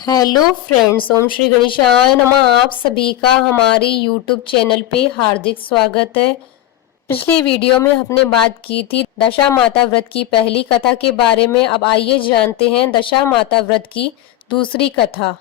Hello friends, ओम श्री गणेशाय नमः। आप सभी का हमारे यूट्यूब चैनल पे हार्दिक स्वागत है। पिछली वीडियो में हमने बात की थी दशा माता व्रत की पहली कथा के बारे में। अब आइए जानते हैं दशा माता व्रत की दूसरी कथा।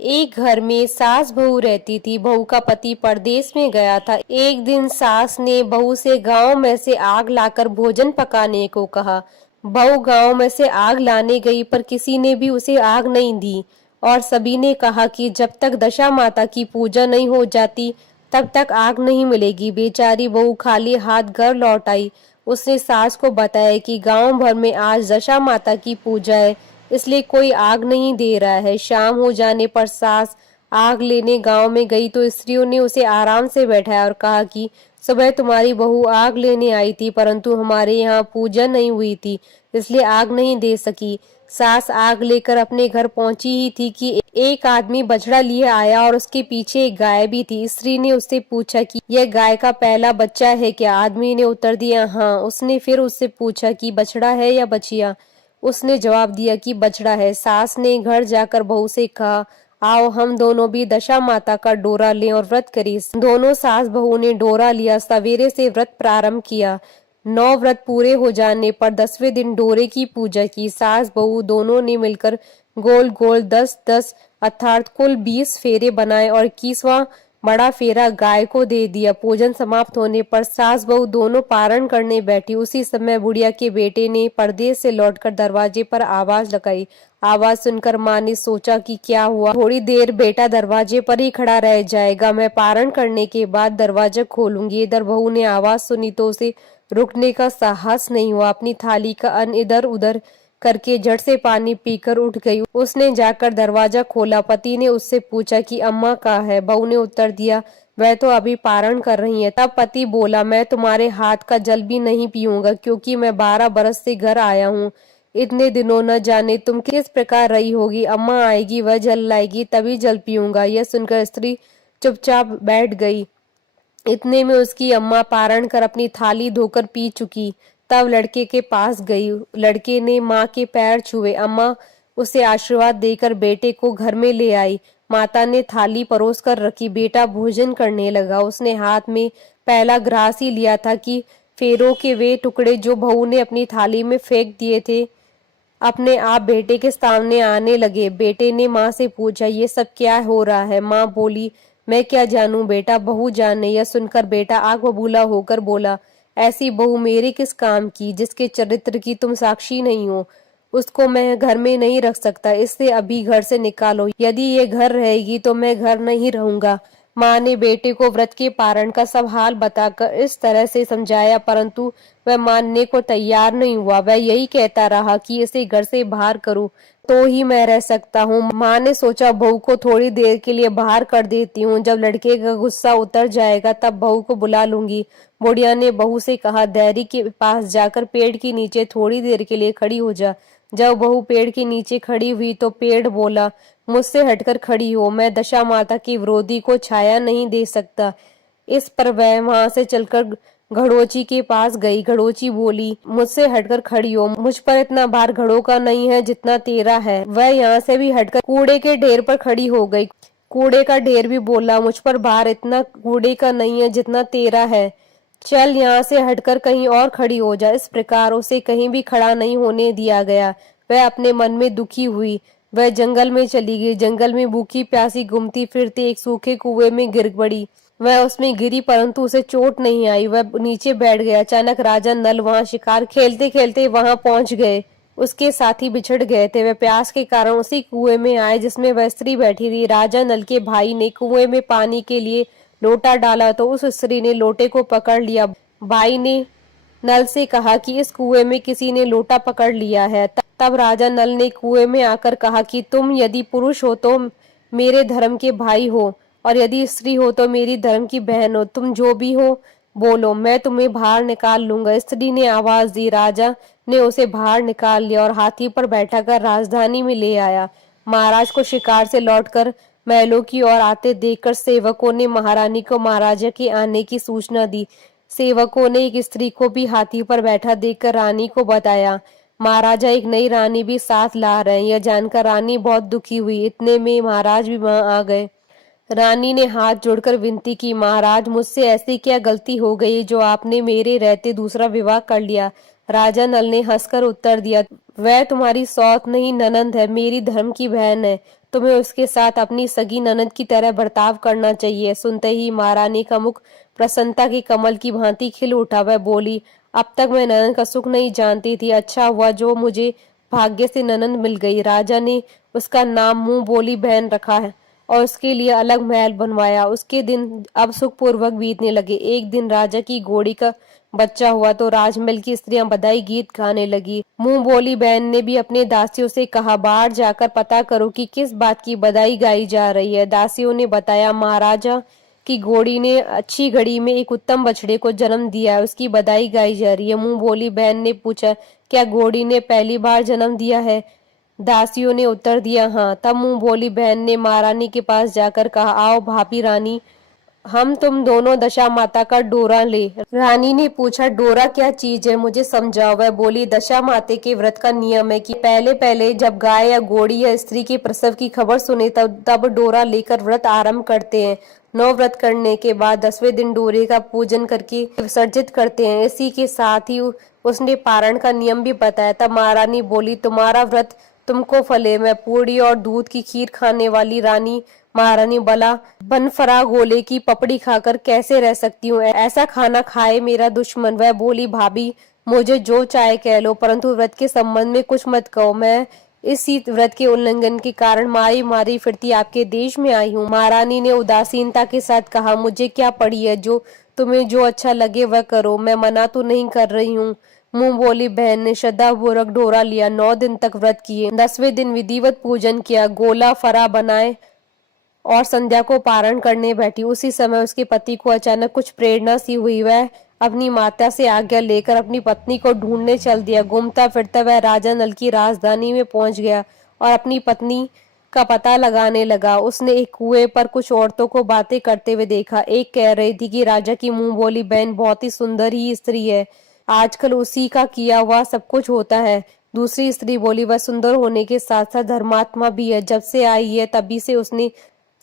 एक घर में सास बहू रहती थी। बहू का पति परदेश में गया था। एक दिन सास ने बहू से गांव में से आग लाकर भोजन पकाने को कहा। बहू गांव में से आग लाने गई, पर किसी ने भी उसे आग नहीं दी और सभी ने कहा कि जब तक दशा माता की पूजा नहीं हो जाती तब तक आग नहीं मिलेगी। बेचारी बहू खाली हाथ घर लौट आई। उसने सास को बताया कि गांव भर में आज दशा माता की पूजा है, इसलिए कोई आग नहीं दे रहा है। शाम हो जाने पर सास आग लेने गांव में गई तो स्त्रियों ने उसे आराम से बैठाया और कहा कि सुबह तुम्हारी बहू आग लेने आई थी, परंतु हमारे यहाँ पूजा नहीं हुई थी, इसलिए आग नहीं दे सकी। सास आग लेकर अपने घर पहुंची ही थी कि एक आदमी बछड़ा लिए आया और उसके पीछे एक गाय भी थी। स्त्री ने उससे पूछा कि यह गाय का पहला बच्चा है क्या? आदमी ने उत्तर दिया हाँ। उसने फिर उससे पूछा कि बछड़ा है या बछिया? उसने जवाब दिया कि बछड़ा है। सास ने घर जाकर बहू से कहा, आओ हम दोनों भी दशा माता का डोरा लें और व्रत करें। दोनों सास बहू ने डोरा लिया। सवेरे से व्रत प्रारंभ किया। 9 व्रत पूरे हो जाने पर 10वें दिन डोरे की पूजा की। सास बहू दोनों ने मिलकर गोल गोल 10-10 अर्थात कुल 20 फेरे बनाए और 21वां बड़ा फेरा गाय को दे दिया। पूजन समाप्त होने पर सास बहू दोनों पारण करने बैठी। उसी समय बुढ़िया के बेटे ने परदेश से लौटकर दरवाजे पर आवाज लगाई। आवाज सुनकर माँ ने सोचा कि क्या हुआ। थोड़ी देर बेटा दरवाजे पर ही खड़ा रह जाएगा, मैं पारण करने के बाद दरवाजा खोलूंगी। इधर बहू ने आवाज सुनी तो उसे रुकने का साहस नहीं हुआ। अपनी थाली का अन्न इधर उधर करके झट से पानी पीकर उठ गई। उसने जाकर दरवाजा खोला। पति ने उससे पूछा कि अम्मा कहाँ है? बहू ने उत्तर दिया, वह तो अभी पारण कर रही है। तब पति बोला, मैं तुम्हारे हाथ का जल भी नहीं पीऊंगा, क्योंकि मैं 12 बरस से घर आया हूँ। इतने दिनों न जाने तुम किस प्रकार रही होगी। अम्मा आएगी, वह जल लाएगी, तभी जल पीऊंगा। यह सुनकर स्त्री चुपचाप बैठ गई। इतने में उसकी अम्मा पारण कर अपनी थाली धोकर पी चुकी। तब लड़के के पास गई। लड़के ने माँ के पैर छुए। अम्मा उसे आशीर्वाद देकर बेटे को घर में ले आई। माता ने थाली परोस कर रखी। बेटा भोजन करने लगा। उसने हाथ में पहला ग्रास ही लिया था कि फेरों के वे टुकड़े जो बहू ने अपनी थाली में फेंक दिए थे अपने आप बेटे के सामने आने लगे। बेटे ने माँ से पूछा, ये सब क्या हो रहा है? माँ बोली, मैं क्या जानूं बेटा, बहू जाने। यह सुनकर बेटा आग बबूला होकर बोला, ऐसी बहू मेरे किस काम की, जिसके चरित्र की तुम साक्षी नहीं हो। उसको मैं घर में नहीं रख सकता, इससे अभी घर से निकालो। यदि ये घर रहेगी तो मैं घर नहीं रहूंगा। माँ ने बेटे को व्रत के पारण का सब हाल बताकर इस तरह से समझाया, परंतु वह मानने को तैयार नहीं हुआ। वह यही कहता रहा कि इसे घर से बाहर करूं तो ही मैं रह सकता हूँ। माँ ने सोचा, बहू को थोड़ी देर के लिए बाहर कर देती हूँ, जब लड़के का गुस्सा उतर जाएगा तब बहू को बुला लूंगी। बुढ़िया ने बहू से कहा, देहरी के पास जाकर पेड़ के नीचे थोड़ी देर के लिए खड़ी हो जा। जब बहू पेड़ के नीचे खड़ी हुई तो पेड़ बोला, मुझसे हटकर खड़ी हो, मैं दशा माता की विरोधी को छाया नहीं दे सकता। इस पर वह वहां से चलकर घड़ोची के पास गई। घड़ोची बोली, मुझसे हटकर खड़ी हो, मुझ पर इतना भार घड़ों का नहीं है जितना तेरा है। वह यहाँ से भी हटकर कूड़े के ढेर पर खड़ी हो गई। कूड़े का ढेर भी बोला, मुझ पर भार इतना कूड़े का नहीं है जितना तेरा है, चल यहाँ से हटकर कहीं और खड़ी हो जा। इस प्रकार उसे कहीं भी खड़ा नहीं होने दिया गया। वह अपने मन में दुखी हुई। वह जंगल में चली गई। जंगल में भूखी प्यासी घूमती फिरती एक सूखे कुएं में गिर पड़ी। वह उसमें गिरी, परंतु उसे चोट नहीं आई। वह नीचे बैठ गया। अचानक राजा नल वहां शिकार खेलते खेलते वहां पहुंच गए। उसके साथी बिछड़ गए थे। वह प्यास के कारण उसी कुएं में आए जिसमें वह स्त्री बैठी थी। राजा नल के भाई ने कुएं में पानी के लिए लोटा डाला तो उस स्त्री ने लोटे को पकड़ लिया। भाई ने नल से कहा कि इस कुएं में किसी ने लोटा पकड़ लिया है। तब राजा नल ने कुएं में आकर कहा कि तुम यदि पुरुष हो तो मेरे धर्म के भाई हो, और यदि स्त्री हो तो मेरी धर्म की बहन हो। तुम जो भी हो बोलो, मैं तुम्हें बाहर निकाल लूंगा। स्त्री ने आवाज दी। राजा ने उसे बाहर निकाल लिया और हाथी पर बैठाकर राजधानी में ले आया। महाराज को शिकार से लौटकर महलों की ओर आते देखकर सेवकों ने महारानी को महाराजा के आने की सूचना दी। सेवकों ने एक स्त्री को भी हाथी पर बैठा देखकर रानी को बताया। महाराजा एक नई रानी भी साथ ला रहे हैं। यह जानकर रानी बहुत दुखी हुई। इतने में महाराज भी वहां आ गए। रानी ने हाथ जोड़कर विनती की, महाराज मुझसे ऐसी क्या गलती हो गई जो आपने मेरे रहते दूसरा विवाह कर लिया। राजा नल ने हंसकर उत्तर दिया, वह तुम्हारी सौत नहीं ननंद है, मेरी धर्म की बहन है। तुम्हें उसके साथ अपनी सगी ननंद की तरह बर्ताव करना चाहिए। सुनते ही महारानी का मुख प्रसन्नता के कमल की भांति खिल उठा। वह बोली, अब तक मैं ननंद का सुख नहीं जानती थी। अच्छा हुआ जो मुझे भाग्य से ननंद मिल गई। राजा ने उसका नाम मुंह बोली बहन रखा है और उसके लिए अलग महल बनवाया। उसके दिन अब सुखपूर्वक बीतने लगे। एक दिन राजा की घोड़ी का बच्चा हुआ तो राजमहल की स्त्रियां बधाई गीत गाने लगी। मुंह बोली बहन ने भी अपने दासियों से कहा, बाहर जाकर पता करो कि किस बात की बधाई गाई जा रही है। दासियों ने बताया, महाराजा की घोड़ी ने अच्छी घड़ी में एक उत्तम बछड़े को जन्म दिया है, उसकी बधाई गाई जा रही है। मुंह बोली बहन ने पूछा, क्या घोड़ी ने पहली बार जन्म दिया है? दासियों ने उत्तर दिया, हाँ। तब मुंह बोली बहन ने महारानी के पास जाकर कहा, आओ भाभी रानी, हम तुम दोनों दशा माता का डोरा ले। रानी ने पूछा, डोरा क्या चीज है, मुझे समझाओ। वह बोली, दशा माते के व्रत का नियम है कि पहले पहले जब गाय या घोड़ी या स्त्री के प्रसव की खबर सुने तब डोरा लेकर व्रत आरंभ करते हैं। 9 व्रत करने के बाद 10वें दिन डोरे का पूजन करके विसर्जित करते हैं। इसी के साथ ही उसने पारण का नियम भी बताया। तब महारानी बोली, तुम्हारा व्रत तुमको फले। मैं पूड़ी और दूध की खीर खाने वाली रानी महारानी बला बनफरा गोले की पपड़ी खाकर कैसे रह सकती हूँ? ऐसा खाना खाए मेरा दुश्मन। वह बोली, भाभी मुझे जो चाहे कह लो, परंतु व्रत के संबंध में कुछ मत कहो। मैं इसी व्रत के उल्लंघन के कारण मारी मारी फिरती आपके देश में आई हूँ। महारानी ने उदासीनता के साथ कहा, मुझे क्या पड़ी है, जो तुम्हें जो अच्छा लगे वह करो, मैं मना तो नहीं कर रही हूँ। मुंह बोली बहन ने श्रद्धापूर्वक डोरा लिया। 9 दिन तक व्रत किए। 10वें दिन विधिवत पूजन किया, गोला फरा बनाए और संध्या को पारण करने बैठी। उसी समय उसके पति को अचानक कुछ प्रेरणा सी हुई। वह अपनी माता से आज्ञा लेकर अपनी पत्नी को ढूंढने चल दिया। घूमता फिरता वह राजा नल की राजधानी में पहुंच गया और अपनी पत्नी का पता लगाने लगा। उसने एक कुएं पर कुछ औरतों को बातें करते हुए देखा। एक कह रही थी कि राजा की मुंह बोली बहन बहुत ही सुंदर ही स्त्री है, आजकल उसी का किया हुआ सब कुछ होता है। दूसरी स्त्री बोली, वह सुंदर होने के साथ साथ धर्मात्मा भी है, जब से आई है तभी से उसने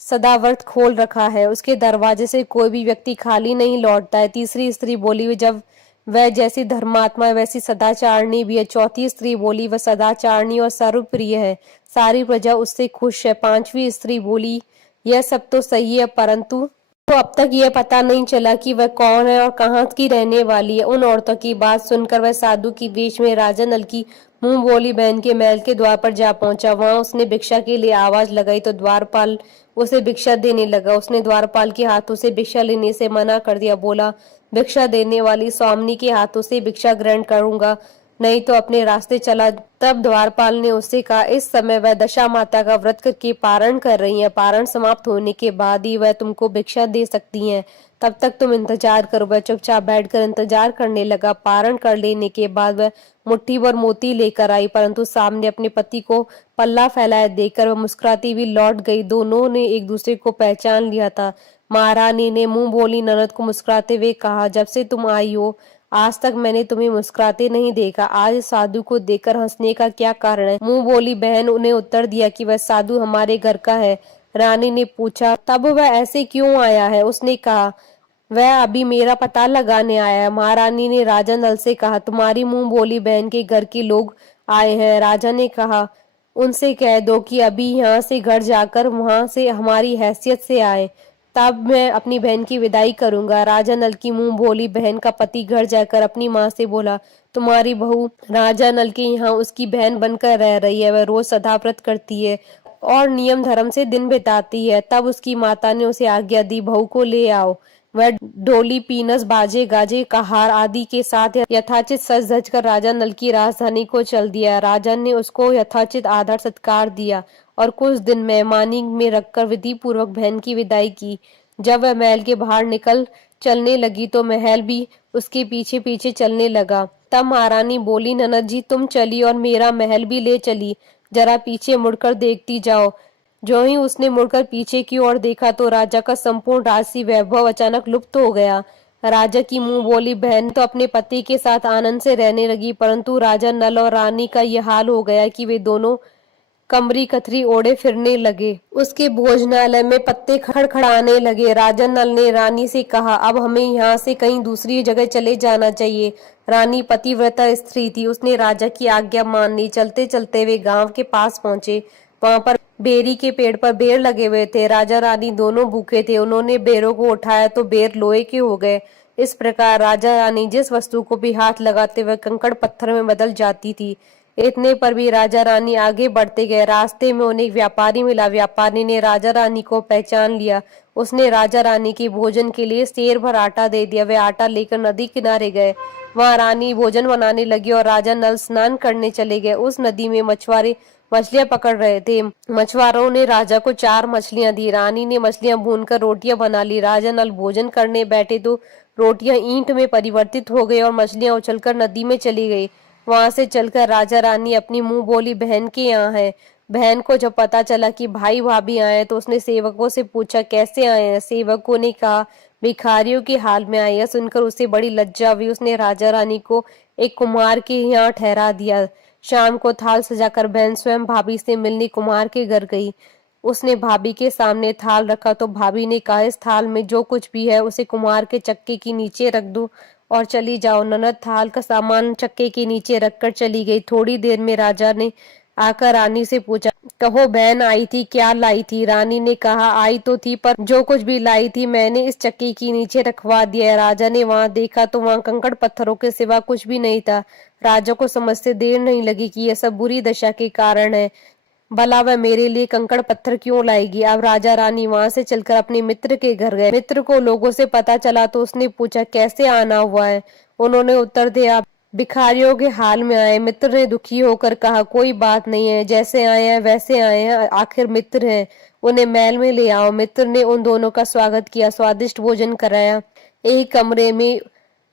सदाव्रत खोल रखा है, उसके दरवाजे से कोई भी व्यक्ति खाली नहीं लौटता है। तीसरी स्त्री बोली, जब वह जैसी धर्मात्मा है वैसी सदाचारणी भी है। चौथी स्त्री बोली, वह सदाचारणी और सर्वप्रिय है, सारी प्रजा उससे खुश है। पांचवी स्त्री बोली, यह सब तो सही है, परंतु तो अब तक यह पता नहीं चला कि वह कौन है और कहाँ की रहने वाली है। उन औरतों की बात सुनकर वह साधु की वेश में राजा नल की मुंह बोली बहन के महल के द्वार पर जा पहुंचा। वहां उसने भिक्षा के लिए आवाज लगाई तो द्वारपाल उसे भिक्षा देने लगा। उसने द्वारपाल के हाथों से भिक्षा लेने से मना कर दिया। बोला, भिक्षा देने वाली स्वामिनी के हाथों से भिक्षा ग्रहण करूंगा, नहीं तो अपने रास्ते चला। तब द्वारपाल ने उससे कहा, इस समय वह दशा माता का व्रत करके पारण कर रही है, पारण समाप्त होने के बाद ही वह तुमको भिक्षा दे सकती हैं, तब तक तुम इंतजार करो। वह चुपचाप बैठकर इंतजार करने लगा। पारण कर लेने के बाद वह मुट्ठी भर मोती लेकर आई, परंतु सामने अपने पति को पल्ला फैलाए देखकर वह मुस्कुराती हुई लौट गई। दोनों ने एक दूसरे को पहचान लिया था। महारानी ने मुंह बोली ननद को मुस्कुराते हुए कहा, जब से तुम आई हो आज तक मैंने तुम्हें मुस्कुराते नहीं देखा, आज साधु को देखकर हंसने का क्या कारण है? मुंह बोली बहन उन्हें उत्तर दिया कि वह साधु हमारे घर का है। रानी ने पूछा, तब वह ऐसे क्यों आया है? उसने कहा, वह अभी मेरा पता लगाने आया है। महारानी ने राजा नल से कहा, तुम्हारी मुंह बोली बहन के घर के लोग आए हैं। राजा ने कहा, उनसे कह दो कि अभी यहाँ से घर जाकर वहां से हमारी हैसियत से आए, तब मैं अपनी बहन की विदाई करूंगा। राजा नल की मुंह बोली बहन का पति घर जाकर अपनी माँ से बोला, तुम्हारी बहू राजा नल के यहाँ उसकी बहन बनकर रह रही है, वह रोज सदाव्रत करती है और नियम धर्म से दिन बिताती है। तब उसकी माता ने उसे आज्ञा दी, बहू को ले आओ। वह ढोली पीनस बाजे गाजे कहार आदि के साथ यथाचित सज धज कर राजा नल की राजधानी को चल दिया। राजा ने उसको यथाचित आदर सत्कार दिया और कुछ दिन मेहमानी में रखकर विधि पूर्वक बहन की विदाई की। जब वह महल के बाहर निकल चलने लगी तो महल भी उसके पीछे पीछे चलने लगा। तब महारानी बोली, ननद जी तुम चली और मेरा महल भी ले चली, जरा पीछे मुड़कर देखती जाओ। जो ही उसने मुड़कर पीछे की ओर देखा तो राजा का संपूर्ण राजसी वैभव अचानक लुप्त हो गया। राजा की मुंह बोली बहन तो अपने पति के साथ आनंद से रहने लगी, परंतु राजा नल और रानी का यह हाल हो गया कि वे दोनों कमरी कतरी ओढ़े फिरने लगे। उसके भोजनालय में पत्ते खड़खड़ाने लगे। राजा नल ने रानी से कहा, अब हमें यहाँ से कहीं दूसरी जगह चले जाना चाहिए। रानी पतिव्रता स्त्री थी, उसने राजा की आज्ञा मान ली। चलते चलते वे गांव के पास पहुंचे। वहां पर बेरी के पेड़ पर बेर लगे हुए थे। राजा रानी दोनों भूखे थे। उन्होंने बेरों को उठाया तो बेर लोहे के हो गए। इस प्रकार राजा रानी जिस वस्तु को भी हाथ लगाते वह कंकड़ पत्थर में बदल जाती थी। इतने पर भी राजा रानी आगे बढ़ते गए। रास्ते में उन्हें एक व्यापारी मिला। व्यापारी ने राजा रानी को पहचान लिया। उसने राजा रानी की भोजन के लिए सेर भर आटा दे दिया। वे आटा लेकर नदी किनारे गए। वहां रानी भोजन बनाने लगी और राजा नल स्नान करने चले गए। उस नदी में मछुआरे मछलियां पकड़ रहे थे। मछुआरों ने राजा को 4 मछलियां दी। रानी ने मछलियां भूनकर रोटियां बना ली। राजा नल भोजन करने बैठे तो रोटियां ईंट में परिवर्तित हो गई और मछलियां उछलकर नदी में चली गई। वहां से चलकर राजा रानी अपनी मुंह बोली बहन के यहाँ है। बहन को जब पता चला कि भाई भाभी आए तो उसने सेवकों से पूछा कैसे आए हैं। सेवकों ने कहा भिखारियों के हाल में आए। यह सुनकर उसे बड़ी लज्जा हुई। उसने राजा रानी को एक कुम्हार के यहाँ ठहरा दिया। शाम को थाल सजाकर बहन स्वयं भाभी से मिलने कुम्हार के घर गई। उसने भाभी के सामने थाल रखा तो भाभी ने कहा इस थाल में जो कुछ भी है उसे कुम्हार के चक्के के नीचे रख दो और चली जाओ। ननद थाल का सामान चक्के के नीचे रखकर चली गई। थोड़ी देर में राजा ने आकर रानी से पूछा, कहो बहन आई थी, क्या लाई थी? रानी ने कहा आई तो थी पर जो कुछ भी लाई थी मैंने इस चक्की के नीचे रखवा दिया। राजा ने वहां देखा तो वहां कंकड़ पत्थरों के सिवा कुछ भी नहीं था। राजा को समझते देर नहीं लगी कि यह सब बुरी दशा के कारण है। भला वह मेरे लिए कंकड़ पत्थर क्यों लाएगी? अब राजा रानी वहां से चलकर अपने मित्र के घर गए। मित्र को लोगों से पता चला तो उसने पूछा कैसे आना हुआ है। उन्होंने उत्तर दिया भिखारियों के हाल में आए। मित्र ने दुखी होकर कहा कोई बात नहीं है, जैसे आए हैं वैसे आए हैं, आखिर मित्र हैं, उन्हें महल में ले आओ। मित्र ने उन दोनों का स्वागत किया, स्वादिष्ट भोजन कराया। एक कमरे में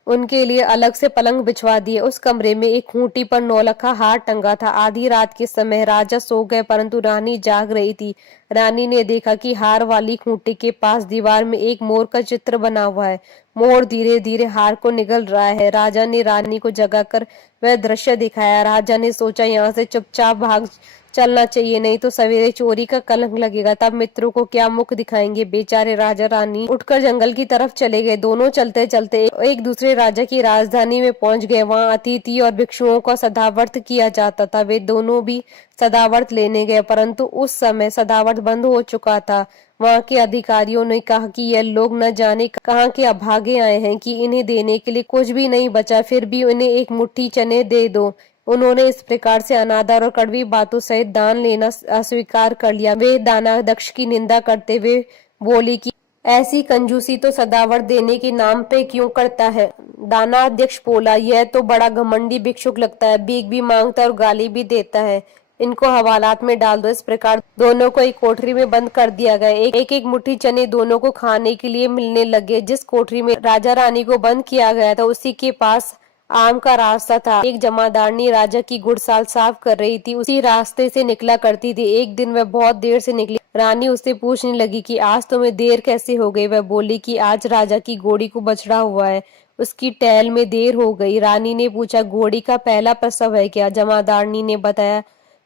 उनके लिए अलग से पलंग बिछवा दिए। उस कमरे में एक खूंटी पर नौलखा हार टंगा था। आधी रात के समय राजा सो गए परंतु रानी जाग रही थी। रानी ने देखा कि हार वाली खूंटी के पास दीवार में एक मोर का चित्र बना हुआ है। मोर धीरे धीरे हार को निगल रहा है। राजा ने रानी को जगाकर वह दृश्य दिखाया। राजा ने सोचा यहाँ से चुपचाप भाग चलना चाहिए, नहीं तो सवेरे चोरी का कलंक लगेगा। तब मित्रों को क्या मुख दिखाएंगे। बेचारे राजा रानी उठकर जंगल की तरफ चले गए। दोनों चलते चलते एक दूसरे राजा की राजधानी में पहुंच गए। वहां अतिथि और भिक्षुओं का सदाव्रत किया जाता था। वे दोनों भी सदाव्रत लेने गए परंतु उस समय सदाव्रत बंद हो चुका था। वहां के अधिकारियों ने कहा कि यह लोग न जाने कहाँ के अभागे आए हैं कि इन्हें देने के लिए कुछ भी नहीं बचा, फिर भी इन्हें एक मुट्ठी चने दे दो। उन्होंने इस प्रकार से अनादर और कड़वी बातों सहित दान लेना अस्वीकार कर लिया। वे दानाध्यक्ष की निंदा करते हुए बोली कि ऐसी कंजूसी तो सदाव्रत देने के नाम पे क्यों करता है। दानाध्यक्ष बोला यह तो बड़ा घमंडी भिक्षुक लगता है, भीख भी मांगता है और गाली भी देता है। इनको हवालात में डाल दो। इस प्रकार दोनों को एक कोठरी में बंद कर दिया गया। एक एक मुट्ठी चने दोनों को खाने के लिए मिलने लगे। जिस कोठरी में राजा रानी को बंद किया गया था उसी के पास आम का रास्ता था। एक जमादारनी राजा की गुड़साल साफ कर रही थी, उसी रास्ते से निकला करती थी। एक दिन वह बहुत देर से निकली। रानी उससे पूछने लगी कि आज तुम्हें देर कैसे हो गई। वह बोली कि आज राजा की घोड़ी को बछड़ा हुआ है, उसकी टहल में देर हो गई। रानी ने पूछा घोड़ी का पहला प्रसव है क्या? जमादारनी ने बताया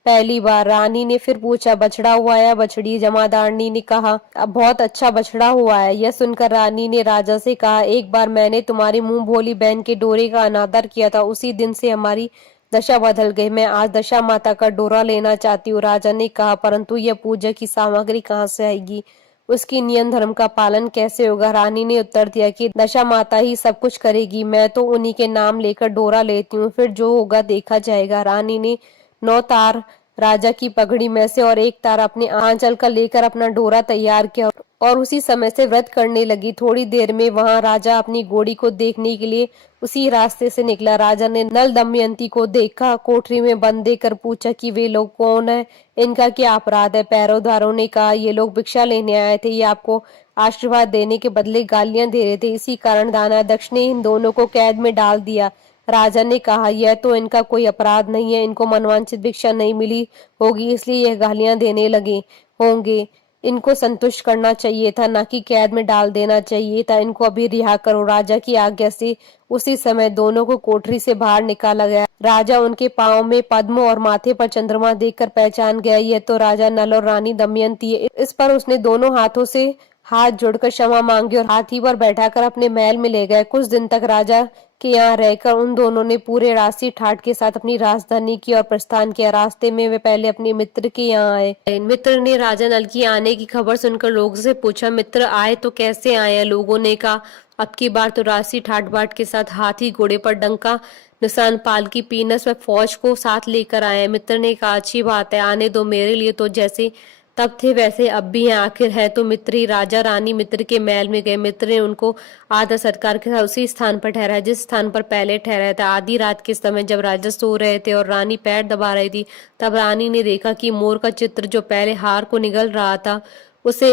पहली बार। रानी ने फिर पूछा बछड़ा हुआ या बछड़ी? जमादारनी ने कहा अब बहुत अच्छा बछड़ा हुआ है। यह सुनकर रानी ने राजा से कहा एक बार मैंने तुम्हारी मुंह भोली बहन के डोरे का अनादर किया था, उसी दिन से हमारी दशा बदल गई। मैं आज दशा माता का डोरा लेना चाहती हूँ। राजा ने कहा परंतु यह पूजा की सामग्री कहाँ से आएगी, उसकी नियम धर्म का पालन कैसे होगा? रानी ने उत्तर दिया कि दशा माता ही सब कुछ करेगी, मैं तो उन्हीं के नाम लेकर डोरा लेती हूँ, फिर जो होगा देखा जाएगा। रानी ने 9 तार राजा की पगड़ी में से और एक तार अपने आंचल का लेकर अपना डोरा तैयार किया और उसी समय से व्रत करने लगी। थोड़ी देर में वहां राजा अपनी घोड़ी को देखने के लिए उसी रास्ते से निकला। राजा ने नल दमयंती को देखा, कोठरी में बंद देकर पूछा कि वे लोग कौन है, इनका क्या अपराध है? पैरोदारों ने कहा ये लोग भिक्षा लेने आए थे, ये आपको आशीर्वाद देने के बदले गालियां दे रहे थे, इसी कारण दानाध्यक्ष ने इन दोनों को कैद में डाल दिया। राजा ने कहा यह तो इनका कोई अपराध नहीं है, इनको मनवांछित भिक्षा नहीं मिली होगी इसलिए यह गालियां देने लगे होंगे। इनको संतुष्ट करना चाहिए था, ना कि कैद में डाल देना चाहिए था। इनको अभी रिहा करो। राजा की आज्ञा से उसी समय दोनों को कोठरी से बाहर निकाला गया। राजा उनके पांव में पद्म और माथे पर चंद्रमा देखकर पहचान गया, यह तो राजा नल और रानी दमयंती है। इस पर उसने दोनों हाथों से हाथ जोड़कर क्षमा मांगी और हाथी पर बैठाकर अपने महल में ले गए। कुछ दिन तक राजा के यहाँ रहकर उन दोनों ने पूरे राशि ठाट के साथ अपनी राजधानी की ओर प्रस्थान किया। रास्ते में वे पहले अपने मित्र के यहाँ आए। मित्र ने राजा नल की आने की खबर सुनकर लोगों से पूछा, मित्र आए तो कैसे आए हैं? लोगों ने कहा, अब की बार तो राशि ठाट बाट के साथ हाथी घोड़े पर डंका निशान पालकी पीनस व फौज को साथ लेकर आए हैं। मित्र ने कहा, अच्छी बात है, आने दो। मेरे लिए तो जैसे तब थे वैसे अब भी हैं। आखिर है तो मित्र ही। राजा रानी मित्र के महल में गए। मित्र ने उनको आदर सत्कार के साथ उसी स्थान पर ठहराया जिस स्थान पर पहले ठहराया था। आधी रात के समय जब राजा सो रहे थे और रानी पैर दबा रही थी, तब रानी ने देखा कि मोर का चित्र जो पहले हार को निगल रहा था उसे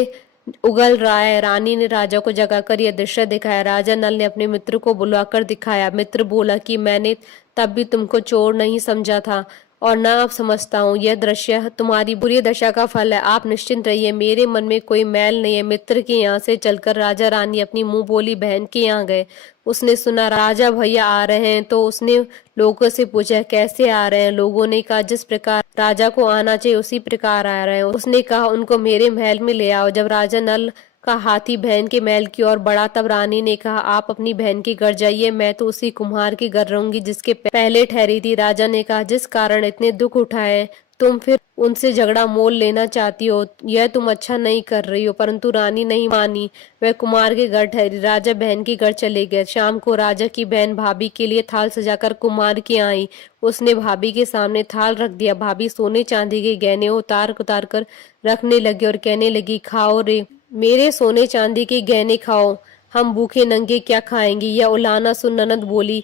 उगल रहा है। रानी ने राजा को जगाकर यह दृश्य दिखाया। राजा नल ने अपने मित्र को बुलाकर दिखाया। मित्र बोला कि मैंने तब भी तुमको चोर नहीं समझा था और न अब समझता हूँ। यह दृश्य तुम्हारी बुरी दशा का फल है। आप निश्चिंत रहिए, मेरे मन में कोई मैल नहीं है। मित्र के यहाँ से चलकर राजा रानी अपनी मुंह बोली बहन के यहाँ गए। उसने सुना राजा भैया आ रहे हैं तो उसने लोगों से पूछा, कैसे आ रहे हैं? लोगों ने कहा, जिस प्रकार राजा को आना चाहिए उसी प्रकार आ रहे हैं। उसने कहा, उनको मेरे महल में ले आओ। जब राजा नल का हाथी बहन के महल की ओर बढ़ा, तब रानी ने कहा, आप अपनी बहन के घर जाइए, मैं तो उसी कुम्हार के घर रहूंगी जिसके पहले ठहरी थी। राजा ने कहा, जिस कारण इतने दुख उठाए तुम फिर उनसे झगड़ा मोल लेना चाहती हो, यह तुम अच्छा नहीं कर रही हो। परंतु रानी नहीं मानी, वह कुमार के घर ठहरी। राजा बहन के घर चले गए। शाम को राजा की बहन भाभी के लिए थाल सजाकर कुमार के आई। उसने भाभी के सामने थाल रख दिया। भाभी सोने चांदी के गहने उतार उतार कर रखने लगी और कहने लगी, खाओ रे मेरे सोने चांदी के गहने, खाओ, हम भूखे नंगे क्या खाएंगे? यह उलाना सुन ननद बोली,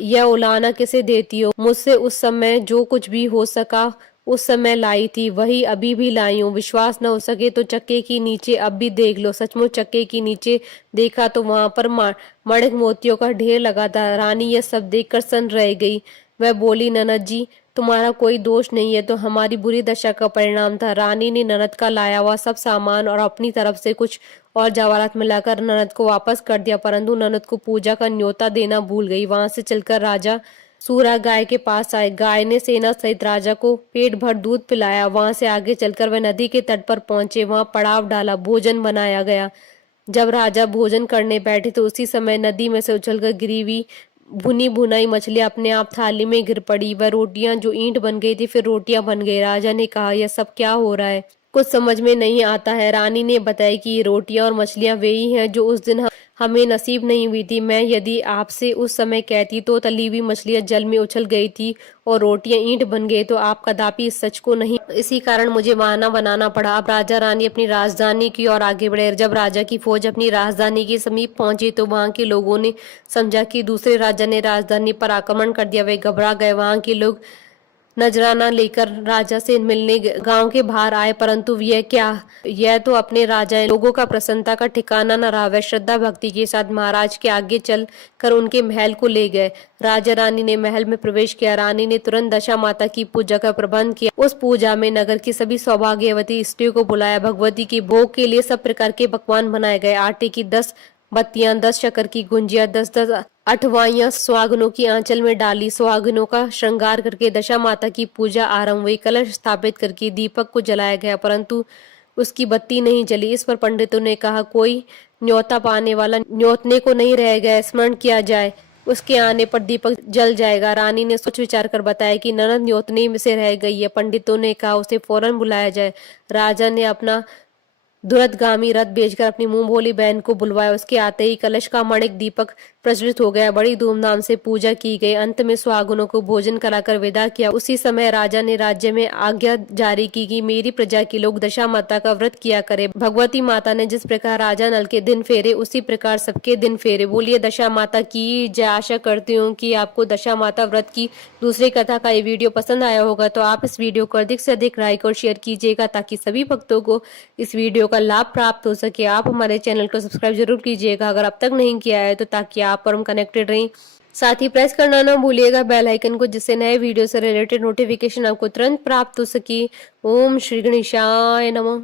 यह उलाना किसे देती हो? मुझसे उस समय जो कुछ भी हो सका उस समय लाई थी, वही अभी भी लाई हूँ। विश्वास न हो सके तो चक्के के नीचे अब भी देख लो। सचमुच चक्के के नीचे देखा तो वहां पर मणिक मोतियों का ढेर लगा था। रानी यह सब देखकर सन्न रह गई। वह बोली, ननद जी तुम्हारा कोई दोष नहीं है, तो हमारी बुरी दशा का परिणाम था। रानी ने ननद का लाया हुआ सब सामान और अपनी तरफ से कुछ और जवाहरात मिलाकर ननद को वापस कर दिया, परंतु ननद को पूजा का न्योता देना भूल गई। वहां से चलकर राजा सूरा गाय के पास आए। गाय ने सेना सहित राजा को पेट भर दूध पिलाया। वहां से आगे चलकर वह नदी के तट पर पहुंचे। वहां पड़ाव डाला, भोजन बनाया गया। जब राजा भोजन करने बैठे तो उसी समय नदी में से उछलकर गिरी हुई भुनी भुनाई मछलियां अपने आप थाली में गिर पड़ी। वह रोटियां जो ईंट बन गई थी फिर रोटियां बन गई। राजा ने कहा, यह सब क्या हो रहा है? कुछ समझ में नहीं आता है। रानी ने बताया कि ये रोटियां और मछलियां वे ही हैं जो उस दिन हमें नसीब नहीं हुई थी। मैं यदि आपसे उस समय कहती तो तली हुई मछलियां जल में उछल गई थी और रोटियां ईंट बन गई, तो आप कदापि इस सच को नहीं, इसी कारण मुझे बहाना बनाना पड़ा। अब राजा रानी अपनी राजधानी की ओर आगे बढ़े। जब राजा की फौज अपनी राजधानी के समीप पहुंची तो वहां के लोगों ने समझा कि दूसरे राजा ने राजधानी पर आक्रमण कर दिया। वे घबरा गए। वहां के लोग नजराना लेकर राजा से मिलने गांव के बाहर आए, परंतु यह क्या, यह तो अपने राजा है। लोगों का प्रसन्नता का ठिकाना न रहा। वह श्रद्धा भक्ति के साथ महाराज के आगे चल कर उनके महल को ले गए। राजा रानी ने महल में प्रवेश किया। रानी ने तुरंत दशा माता की पूजा का प्रबंध किया। उस पूजा में नगर की सभी सौभाग्यवती स्त्रियों को बुलाया। भगवती की भोग के लिए सब प्रकार के पकवान बनाए गए। आटे की 10 बत्तियां, 10 शक्कर की गुंजिया, 10 अठवाइयां सुहागनों की आंचल में डाली। सुहागनों का श्रृंगार करके दशा माता की पूजा आरंभ हुई। कलश स्थापित करके दीपक को जलाया गया, परंतु उसकी बत्ती नहीं जली। इस पर पंडितों ने कहा, कोई न्योता पाने वाला न्योतने को नहीं रह गया, स्मरण किया जाए, उसके आने पर दीपक जल जाएगा। रानी ने सोच विचार कर बताया कि ननद न्योतने में से रह गई है। पंडितों ने कहा, उसे फौरन बुलाया जाए। राजा ने अपना दुरदगामी रथ भेजकर अपनी मुंह बोली बहन को बुलवाया। उसके आते ही कलश का मणिक दीपक प्रज्वलित हो गया। बड़ी धूमधाम से पूजा की गई। अंत में सुहागनों को भोजन कराकर विदा किया। उसी समय राजा ने राज्य में आज्ञा जारी की कि मेरी प्रजा के लोग दशा माता का व्रत किया करे। भगवती माता ने जिस प्रकार राजा नल के दिन फेरे, उसी प्रकार सबके दिन फेरे। बोलिए दशा माता की जय। आशा करती हूँ कि आपको दशा माता व्रत की दूसरी कथा का ये वीडियो पसंद आया होगा, तो आप इस वीडियो को अधिक से अधिक लाइक और शेयर कीजिएगा ताकि सभी भक्तों को इस वीडियो का लाभ प्राप्त हो सके। आप हमारे चैनल को सब्सक्राइब जरूर कीजिएगा अगर अब तक नहीं किया है तो, ताकि आप और हम कनेक्टेड रहें। साथ ही प्रेस करना ना भूलिएगा बेल आइकन को, जिससे नए वीडियो से रिलेटेड नोटिफिकेशन आपको तुरंत प्राप्त हो सके। ओम श्री गणेशाय नमः।